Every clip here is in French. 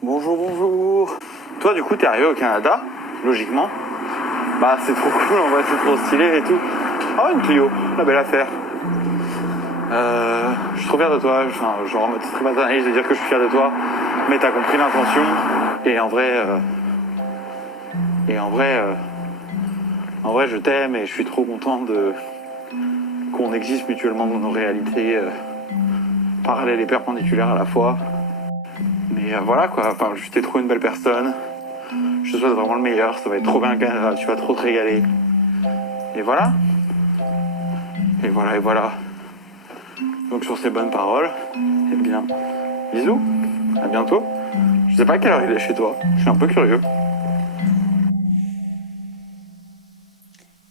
Bonjour, bonjour. Toi, du coup, t'es arrivé au Canada, logiquement. Bah, c'est trop cool, en vrai, c'est trop stylé et tout. Oh, une Clio, la belle affaire. Je suis trop fier de toi. Enfin, genre, en mode, c'est très maternaliste de dire que je suis fier de toi, mais t'as compris l'intention. Et en vrai, en vrai, je t'aime et je suis trop content qu'on existe mutuellement dans nos réalités parallèles et perpendiculaires à la fois. Mais voilà quoi, enfin, je t'ai trouvé une belle personne. Je te souhaite vraiment le meilleur, ça va être trop bien le Canada, tu vas trop te régaler. Et voilà. Et voilà, et voilà. Donc sur ces bonnes paroles, eh bien, bisous, à bientôt. Je sais pas à quelle heure il est chez toi, je suis un peu curieux.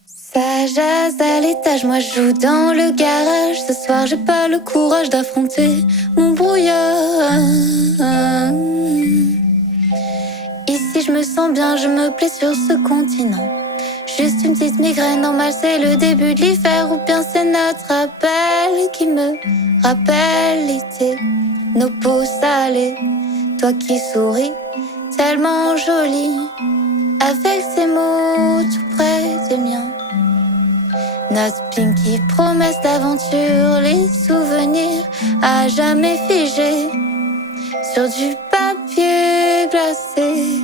Ça jase à l'étage, moi je joue dans le garage. Ce soir j'ai pas le courage d'affronter mon brouillard. Ici je me sens bien, je me plais sur ce continent. Juste une petite migraine normale, c'est le début de l'hiver. Ou bien c'est notre appel qui me rappelle l'été. Nos peaux salées, toi qui souris, tellement jolie. Avec ces mots tout près des miens. Notre pinky promesse d'aventure, les souvenirs à jamais figés sur du papier glacé.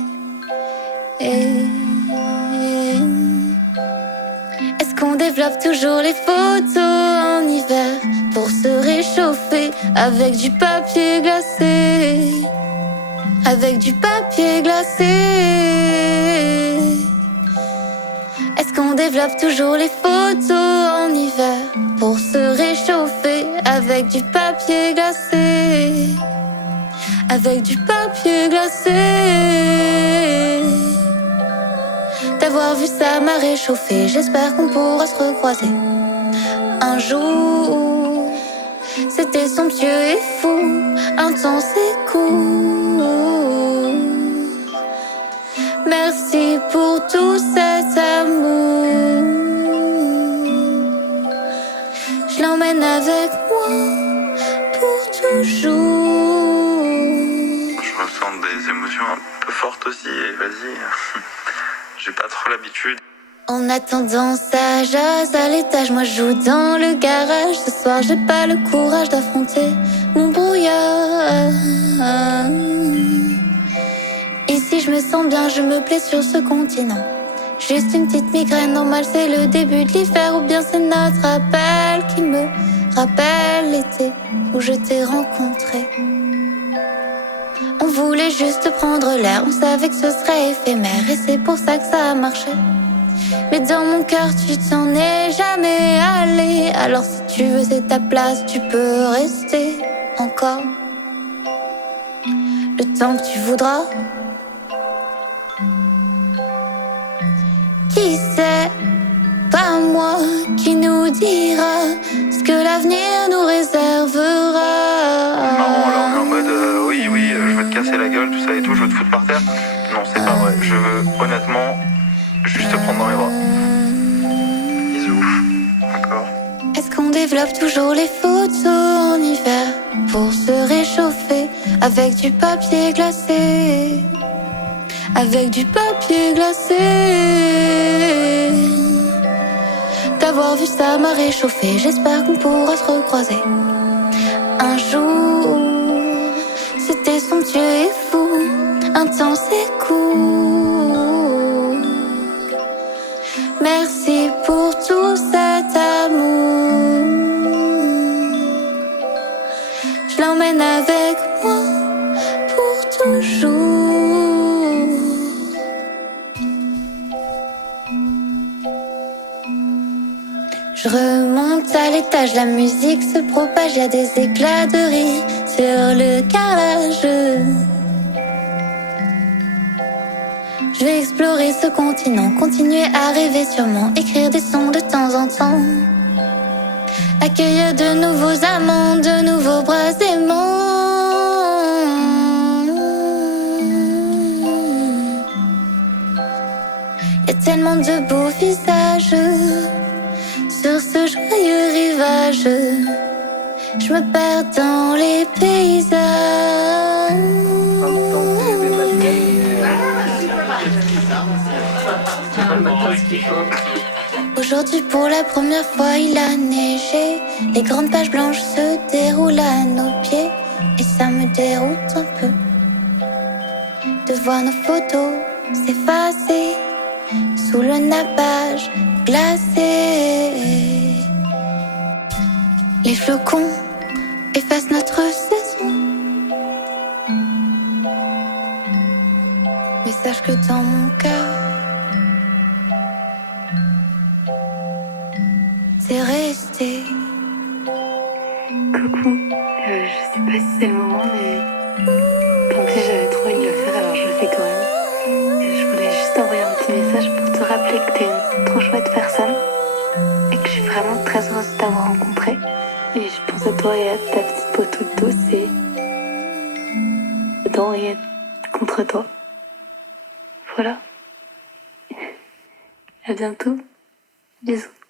Est-ce qu'on développe toujours les photos en hiver pour se réchauffer avec du papier glacé? Avec du papier glacé. Est-ce qu'on développe toujours les photos en hiver pour se réchauffer avec du papier glacé? Avec du papier glacé. D'avoir vu ça m'a réchauffé, j'espère qu'on pourra se recroiser un jour. C'était somptueux et fou, intense et court. Merci pour tout cet amour. Je l'emmène avec moi pour toujours. Je ressens des émotions un peu fortes aussi, et vas-y, j'ai pas trop l'habitude. En attendant, ça jase à l'étage, moi je joue dans le garage. Ce soir j'ai pas le courage d'affronter mon brouillard. Ici je me sens bien, je me plais sur ce continent. Juste une petite migraine normale, c'est le début de l'hiver. Ou bien c'est notre appel qui me rappelle l'été où je t'ai rencontré. On voulait juste prendre l'air, on savait que ce serait éphémère. Et c'est pour ça que ça a marché. Mais dans mon cœur tu t'en es jamais allé. Alors si tu veux c'est ta place, tu peux rester encore le temps que tu voudras. Qui sait, pas moi, qui nous dira ce que l'avenir nous réservera. Marrant, alors on est en mode oui, je veux te casser la gueule, tout ça et tout, je veux te foutre par terre. Non, c'est pas vrai, je veux honnêtement juste te prendre dans mes bras. Bisous, d'accord. Est-ce qu'on développe toujours les photos en hiver pour se réchauffer avec du papier glacé? Avec du papier glacé. D'avoir vu ça m'a réchauffé, j'espère qu'on pourra se recroiser un jour. C'était somptueux et fou, intense et court. Merci pour tout cet amour. Je l'emmène avec moi pour toujours. Je remonte à l'étage, la musique se propage, y a des éclats de rire sur le carrelage. Je vais explorer ce continent, continuer à rêver sûrement, écrire des sons de temps en temps, accueillir de nouveaux amants, de nouveaux bras aimants. Y a tellement de beaux visages sur ce joyeux rivage. Je me perds dans les paysages. Aujourd'hui pour la première fois il a neigé. Les grandes pages blanches se déroulent à nos pieds. Et ça me déroute un peu de voir nos photos s'effacer sous le nappage glacé. Les flocons effacent notre saison. Mais sache que dans mon cœur c'est resté. Coucou, je sais pas si c'est le moment, mais comme si j'avais trop envie de le faire, alors je le fais quand même. Et je voulais juste envoyer un petit message pour te rappeler que t'es une trop chouette personne et que je suis vraiment très heureuse de t'avoir rencontré. Et je pense à toi et à ta petite peau toute douce et dedans et contre toi. Voilà. À bientôt. Bisous.